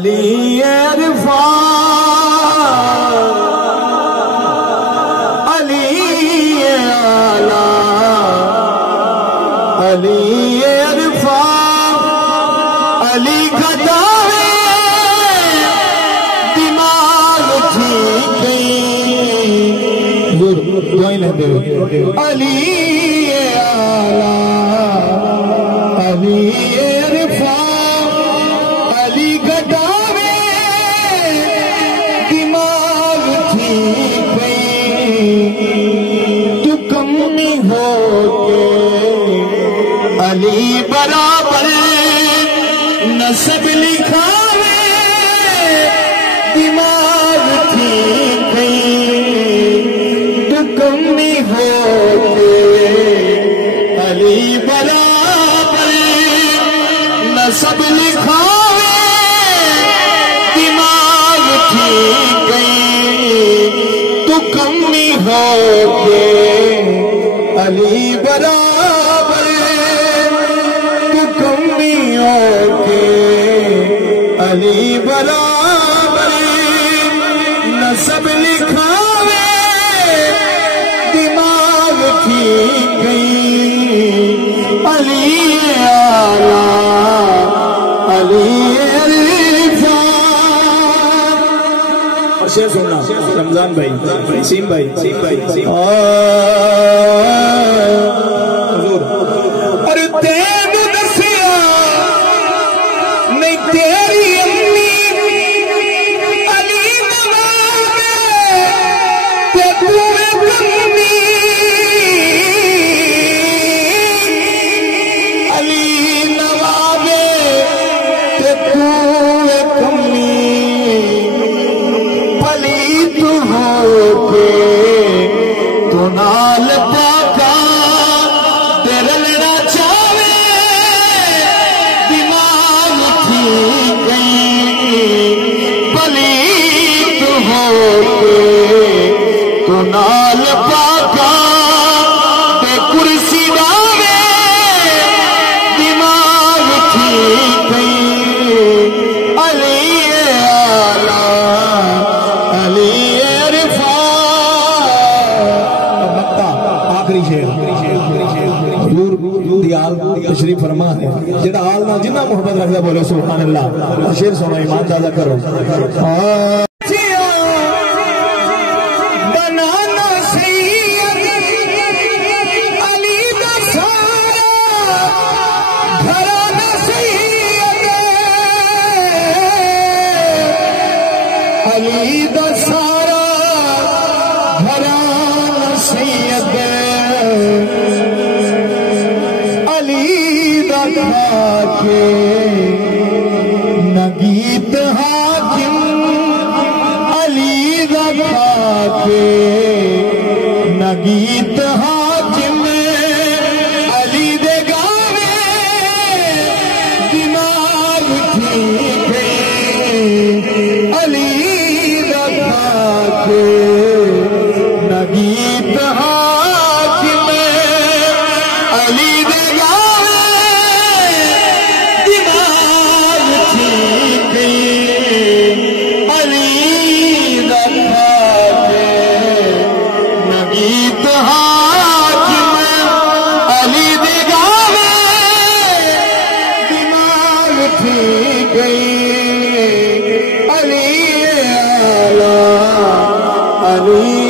अली अरफा अली आला अली अरफा अली घटावे दिमाग ठीक गई अली आला अली अरफा अली घटावे दिमाग ठीक गई तू कमी हो के अली बराबर नसब लिखावे दिमाग ठीक गई तू कमी हो के अली बराबर नसब लिखावे दिमाग ठीक गई तू कमी हो के अली बराबर तू कमी हो के अली बराबर नसब लिखावे दिमाग ठीक गई अली आला अली अरफा। और शेर सुनना रमजान भाई सीम भाई अरे तेनू दसिया नहीं तेरी अम्मी अली नवाबे ते तू कमी अली नवाबे ते तू कमी भली तू हो के तू नाल पाका तेरे लेना चावे दिमाग ठीक गई भली तू हो के तू नाल पाका ते कुर्सी डावे दिमाग ठीक गई अली आला अली अरफा। आखिरी शेर तशरीफ फरमा है जेड़ा आल ना जिन्ना मोहब्बत रखदा बोले सुभान अल्लाह। शेर सुनो ईमान ताजा करो बनाना सैयद अली दा सारा घराना सैयद अली दा सारा घराना सैयद अली दा खाके नगीत हाकिम अली दा खाके नगीत हाकिम अली दे गावे दिमाग ठीक अली दा खाके नगीत हाकिम अली दे गावे दिमाग ठीक अली दा खाके नगीत हाकिम अली दे गावे दिमाग ठीक अली आला अली